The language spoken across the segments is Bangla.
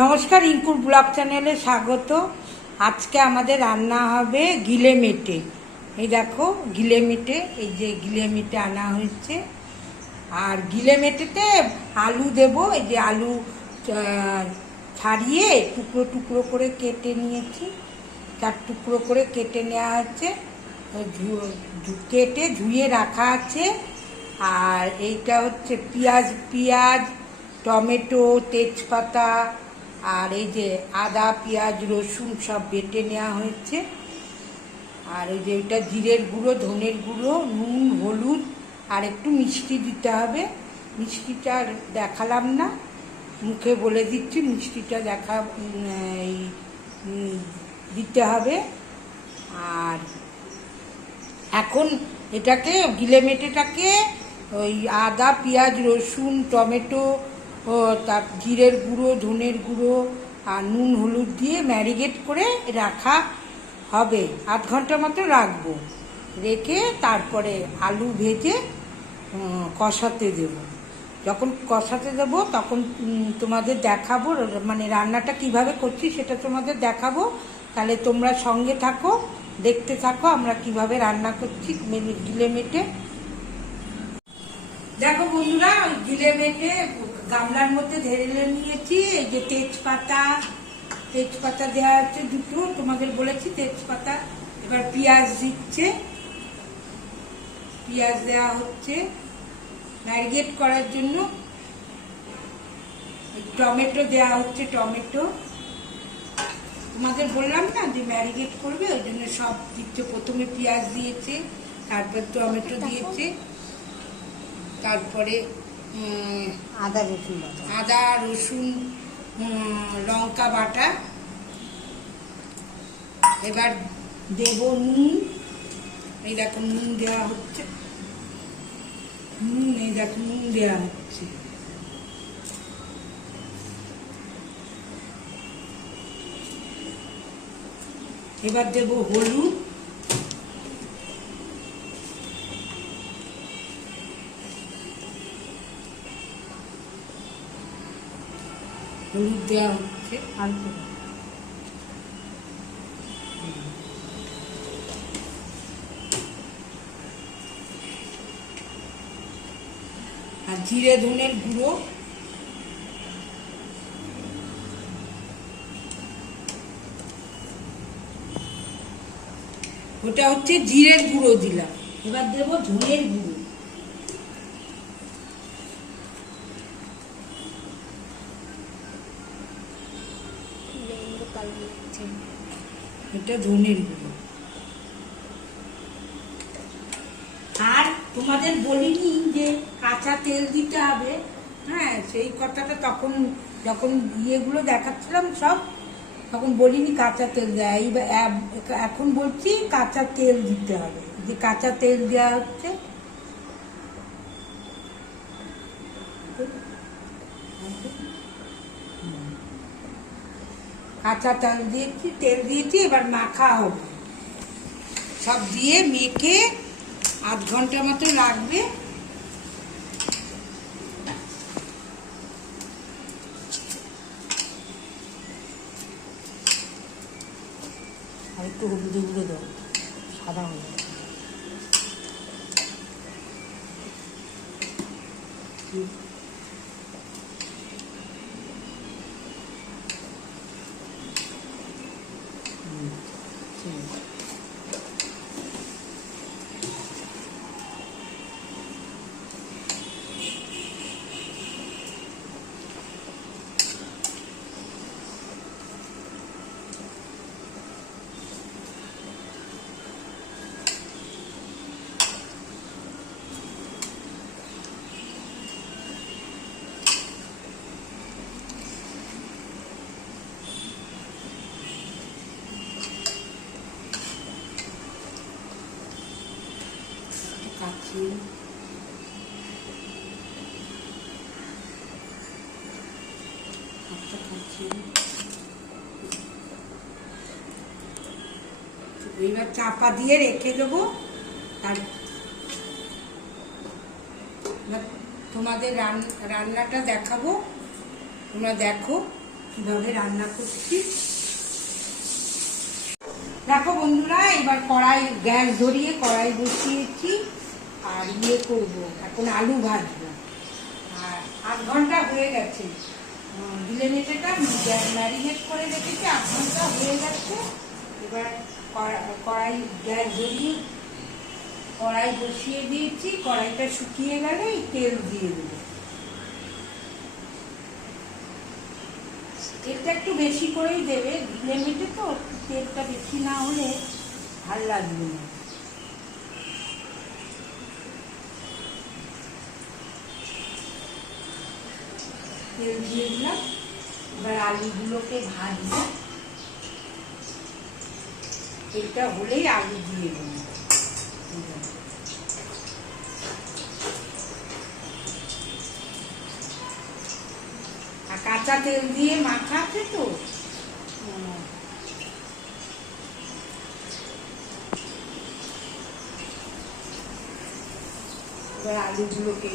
নমস্কার, ইঙ্কুর ব্লগ চ্যানেলে স্বাগত। আজকে আমাদের রান্না হবে গিলে মেটে। এই দেখো গিলে মেটে, এই যে গিলে মেটে আনা হয়েছে। আর গিলে মেটেতে আলু দেব। এই যে আলু ছাড়িয়ে টুকরো টুকরো করে কেটে নিয়েছি, 4 টুকরো করে কেটে নেওয়া হচ্ছে, কেটে ধুয়ে রাখা আছে। আর এইটা হচ্ছে পেঁয়াজ, টমেটো, তেজপাতা, আর এই যে আদা, পেঁয়াজ, রসুন সব বেটে নেওয়া হয়েছে। আর এই যে এটা জিরের গুঁড়ো, ধনের গুঁড়ো, নুন, হলুদ আর একটু মিষ্টি দিতে হবে। মিষ্টিটা দেখালাম না, মুখে বলে দিচ্ছি, মিষ্টিটা দিতে হবে। আর এখন এটাকে গিলে মেটেটাকে ওই আদা, পেঁয়াজ, রসুন, টমেটো, তার জিরের গুঁড়ো, ধনের গুঁড়ো আর নুন, হলুদ দিয়ে ম্যারিনেট করে রাখা হবে। 8 ঘন্টা মতো রাখবো। রেখে তারপরে আলু ভেজে কষাতে দেব। যখন কষাতে দেব তখন তোমাদের দেখাবো, মানে রান্নাটা কিভাবে করছি সেটা তোমাদের দেখাবো। তাহলে তোমরা সঙ্গে থাকো, দেখতে থাকো আমরা কিভাবে রান্না করছি গিলে মেটে। দেখো বন্ধুরা, গিলে মেটে গামলার মধ্যে ঢেলে নিয়েছি। এই যে তেজপাতা দেওয়া হচ্ছে 2টো, তোমাদের বলেছি তেজপাতা। এবার পেঁয়াজ দিচ্ছে, পেঁয়াজ দেওয়া হচ্ছে ম্যারিনেট করার জন্য। টমেটো দেওয়া হচ্ছে, টমেটো তোমাদের বললাম না যে ম্যারিনেট করবে, ওই জন্য সব দিচ্ছে। প্রথমে পেঁয়াজ দিয়েছে, তারপর টমেটো দিয়েছে, তারপরে আদা রসুন লঙ্কা বাটা। এবার দেব নুন। এই দেখো নুন দেওয়া হচ্ছে, এই দেখো নুন দেওয়া হচ্ছে। এবার দেব হলুদ, দেওয়া হচ্ছে আর জিরে ধনের গুঁড়ো। ওটা হচ্ছে জিরের গুঁড়ো দিলাম। এবার দেব ধনের গুঁড়ো, এটা ধনের গুঁড়ো। আর তোমাদের বলিনি যে কাঁচা তেল দিতে হবে। হ্যাঁ, সেই কথাটা তখন যখন ইয়েগুলো দেখাচ্ছিলাম সব, তখন বলিনি কাঁচা তেল দেয়। এখন বলছি কাঁচা তেল দিতে হবে। যে কাঁচা তেল দেওয়া হচ্ছে, কাঁচা তেল দিয়েছি। এবার মাখা হবে, সব দিয়ে মেখে 8 ঘন্টা মতো লাগবে। আর একটু হলুদ গুঁড়ো দাও, সাদা হলুদ। এবার চাপা দিয়ে রেখে দেবো। আর তোমাদের রান্নাটা দেখাবো, তোমরা দেখো। কিভাবে রান্না করছি। দেখো বন্ধুরা, এবার কড়াই গ্যাস ধরিয়ে কড়াই বসিয়েছি আর করবো এখন আলু ভাজবো। আর 8 ঘন্টা হয়ে গেছে, গিলে মেটেটা ম্যারিনেট করে রেখেছি, 8 ঘন্টা হয়ে গেছে। এবার কড়াই গ্যাস ধরিয়ে কড়াই বসিয়ে দিয়েছি, কড়াইটা শুকিয়ে গেলে তেল দিয়ে দেবো। তেলটা একটু বেশি করেই দেবে, গিলে মেটে তো তেলটা বেশি না হলে ভাল লাগবে না। তেল দিয়ে দিলাম, এবার আলুগুলোকে ভাজবো। তেলটা হলেই আলু দিয়ে দেবো। আর কাঁচা তেল দিয়ে মাখা আছে তো, এবার আলুগুলোকে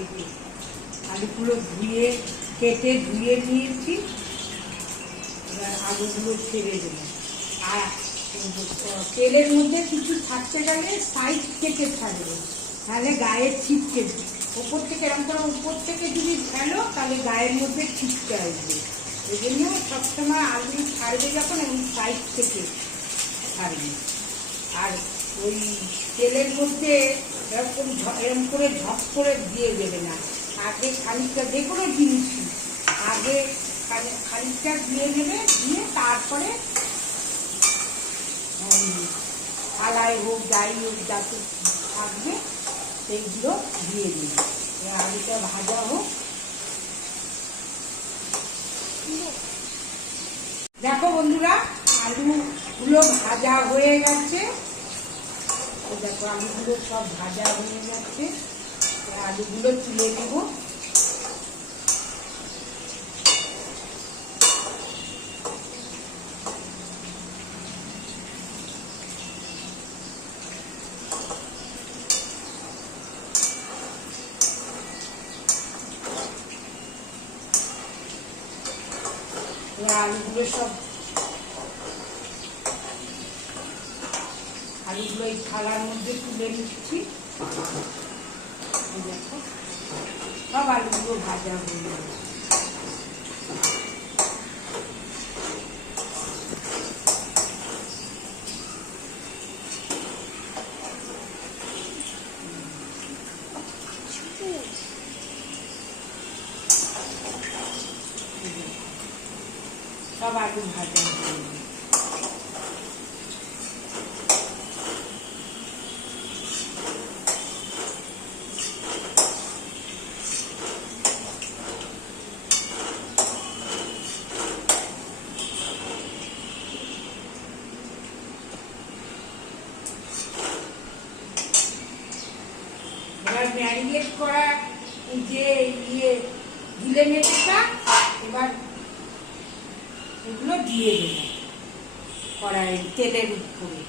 আলুগুলো কেটে ধুয়ে নিয়েছি। এবার আলুগুলো ছেড়ে দেবো। আর তেলের মধ্যে কিছু থাকতে গেলে সাইড থেকে ছাড়বে, তাহলে গায়ে ছিটকে, ওপর থেকে এরকম করে উপর থেকে যদি ফেলো তাহলে গায়ের মধ্যে ছিটকে আসবে। এই জন্য সবসময় আলু ছাড়বে যখন এমন সাইড থেকে ছাড়বে। আর ওই তেলের মধ্যে এরকম করে ঝপ করে দিয়ে দেবে না, আগে খানিকটা, যে কোনো জিনিসই আগে খানিকটা দিয়ে নেবে, দিয়ে তারপরে থালায় হোক যাই হোক যাতে থাকবে সেইগুলো দিয়ে দেবে। আলুটা ভাজা হোক। দেখো বন্ধুরা, আলুগুলো ভাজা হয়ে গেছে। দেখো আলুগুলো সব ভাজা হয়ে গেছে, আলুগুলো তুলে নেব। আলুগুলো এই থালার মধ্যে তুলে নিচ্ছি। দেখো সব আলুগুলো ভাজা হয়ে গেছে। সব আলু ভাজা হয়ে গেছে। এবার ম্যারিনেট করা যে গিলে মেটেটা এবার এগুলো দিয়ে দেবো কড়াই তেলের উপরে।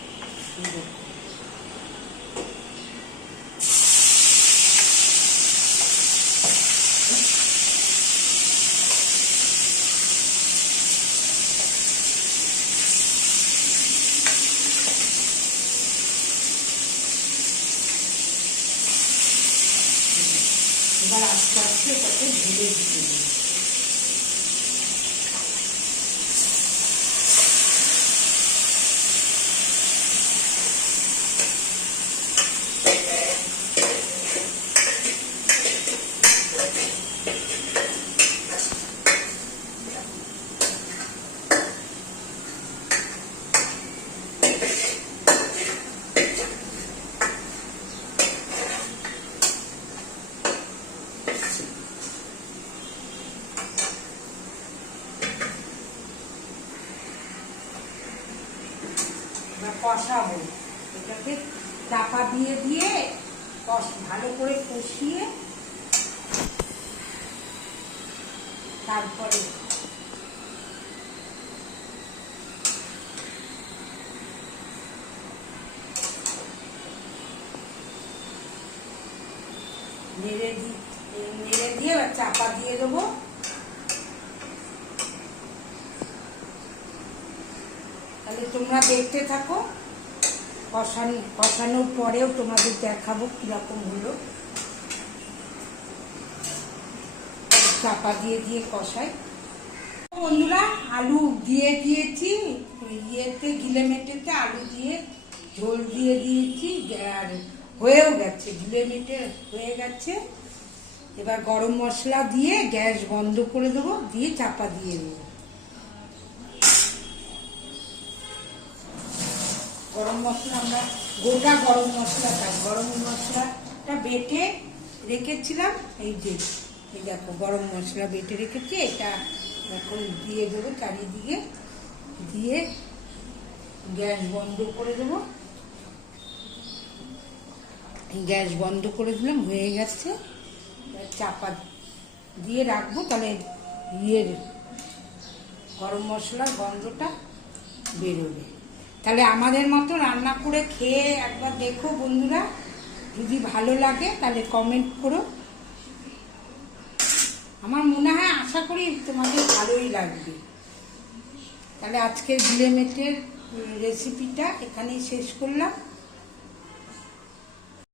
এবার আস্তে আস্তে এটাকে ঢেলে দিয়ে দেবো। কষাবো, এটাকে চাপা দিয়ে দিয়ে ভালো করে কষিয়ে তারপরে নেড়ে দিয়ে চাপা দিয়ে দেবো। তাহলে তোমরা দেখতে থাকো, কষানোর পরেও তোমাদের দেখাবো কীরকম হলো। চাপা দিয়ে দিয়ে কষাই। বন্ধুরা আলু দিয়ে দিয়েছি, ইয়েতে গিলে মেটেতে আলু দিয়ে ঝোল দিয়ে দিয়েছি, আর হয়েও গেছে, গিলে মেটে হয়ে গেছে। এবার গরম মশলা দিয়ে গ্যাস বন্ধ করে দেবো, দিয়ে চাপা দিয়ে দেবো। গরম মশলা আমরা গোটা গরম মশলা খাই, গরম মশলাটা বেটে রেখেছিলাম, এই যে এই দেখো গরম মশলা বেটে রেখেছি, এটা এখন দিয়ে দেবো চারিদিকে, দিয়ে গ্যাস বন্ধ করে দেবো। গ্যাস বন্ধ করে দিলাম, হয়ে গেছে। চাপা দিয়ে রাখবো, তাহলে ইয়ের গরম মশলার গন্ধটা বেরোবে। তাহলে আমাদের মতো রান্না করে খেয়ে একবার দেখো বন্ধুরা, যদি ভালো লাগে তাহলে কমেন্ট করো। আমার মনে হয়, আশা করি তোমাদের ভালোই লাগবে। তাহলে আজকের গিলে মেটের রেসিপিটা এখানেই শেষ করলাম।